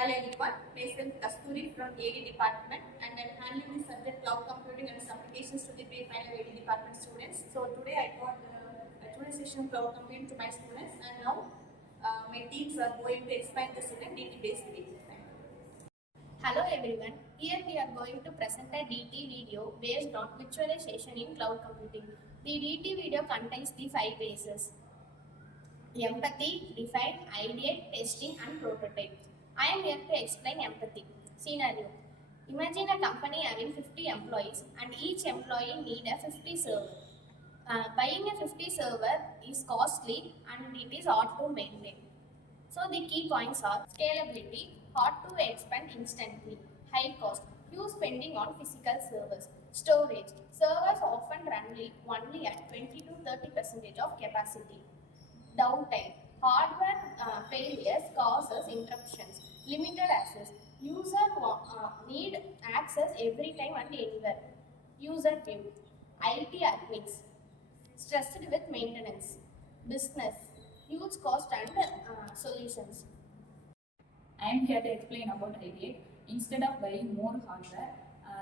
Hello everyone, myself Kasturi from AD department and I'm handling the subject cloud computing and its applications to the pre-final AD department students. So today I taught virtualization cloud computing to my students and now my teams are going to explain the student DT based redesign. Hello everyone, here we are going to present a DT video based on virtualization in cloud computing. The DT video contains the 5 phases: empathy, define, ideate, testing and prototype. I am here to explain empathy. Scenario: imagine a company having 50 employees and each employee need a 50 server. Buying a 50 server is costly and it is hard to maintain. So the key points are scalability, hard to expand instantly, high cost, huge spending on physical servers, storage. Servers often run only at 20 to 30% of capacity. Downtime, hardware failures causes interruptions, limited access. User need access every time and anywhere. User view, IT admins, stressed with maintenance. Business, huge cost and solutions. I am here to explain about idea. Instead of buying more hardware,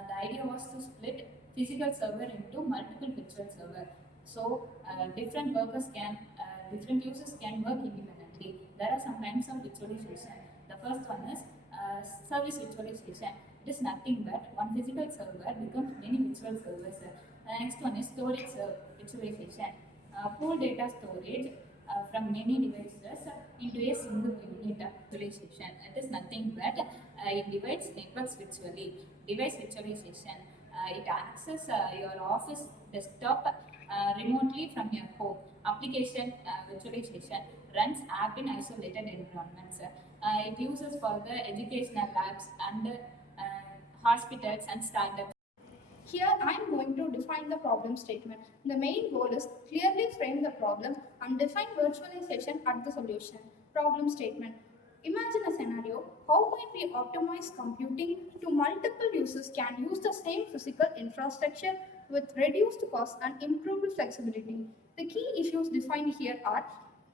the idea was to split physical server into multiple virtual server. So different users can work independently. There are some kinds of virtualization. The first one is service virtualization. It is nothing but one physical server becomes many virtual servers. The next one is storage virtualization. Pool data storage from many devices into a single unit of virtualization. It is nothing but it divides networks virtually. Device virtualization. It accesses your office desktop remotely from your home. Application virtualization runs app in isolated environments. It uses for the educational labs and hospitals and startups. Here I am going to define the problem statement. The main goal is clearly frame the problem and define virtualization at the solution. Problem statement. Imagine a scenario. How might we optimize computing to multiple users can use the same physical infrastructure with reduced cost and improved flexibility? The key issues defined here are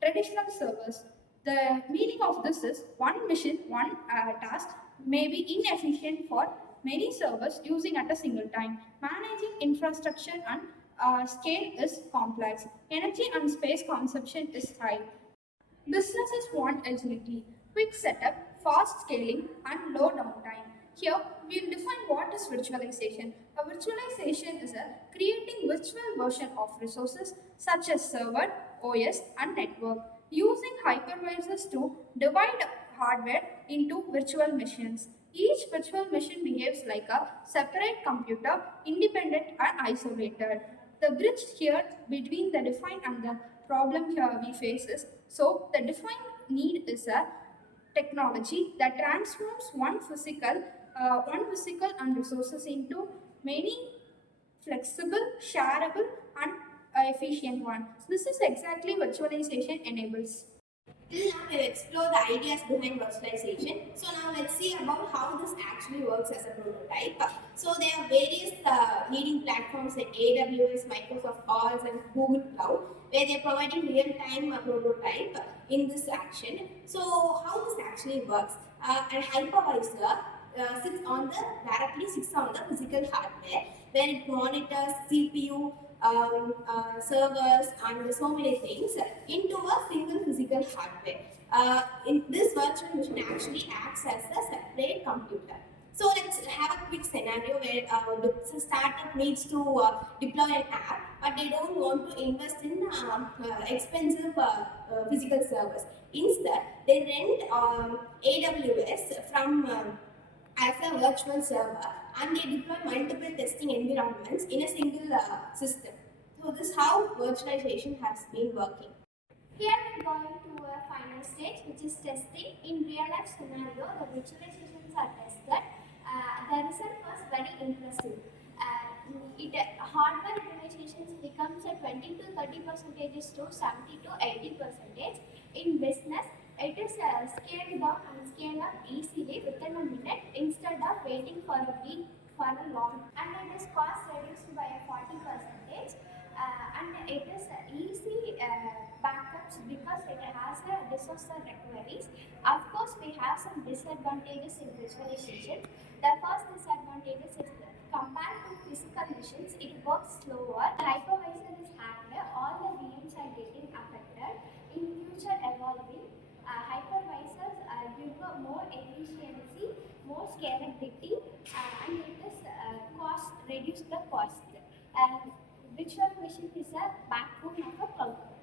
traditional servers. The meaning of this is one mission, one task may be inefficient for many servers using at a single time. Managing infrastructure and scale is complex. Energy and space consumption is high. Businesses want agility, quick setup, fast scaling, and low downtime. Here, we'll define what is virtualization. A virtualization is a creating virtual version of resources such as server, OS, and network, using hypervisors to divide hardware into virtual machines. Each virtual machine behaves like a separate computer, independent and isolated. The bridge here between the defined and the problem here we face is, so the defined need is a technology that transforms one physical and resources into many flexible, shareable and efficient one. This is exactly virtualization enables. Till now we have explored the ideas behind virtualization. So now let's see about how this actually works as a prototype. So there are various leading platforms like AWS, Microsoft Azure and Google Cloud where they are providing real-time prototype in this action. So how this actually works? A hypervisor directly sits on the physical hardware where it monitors CPU, servers and so many things into a single physical hardware. In this virtual machine actually acts as a separate computer. So let's have a quick scenario where the startup needs to deploy an app, but they don't want to invest in expensive physical servers. Instead, they rent AWS from as a virtual server and they deploy multiple testing environments in a single system. So this is how virtualization has been working. Here we are going to a final stage which is testing. In real life scenario, the virtualizations are tested. The result was very impressive. Hardware utilizations becomes a 20 to 30 percentages to 70 to 80 percentage. In business, it is scaled down and scaled up easily within a minute instead of waiting for a week for a long. And it is cost reduced by a 40 percentage. And it is easy backups works because it has a disaster recoveries. Of course, we have some disadvantages in visualization. The first disadvantage is that compared to physical machines, it works slower. The hypervisor is hacked, all the VMs are getting affected. In future evolving, hypervisors give a more efficiency, more scalability, and it is reduce the cost. And virtual machine is a backbone of a cloud.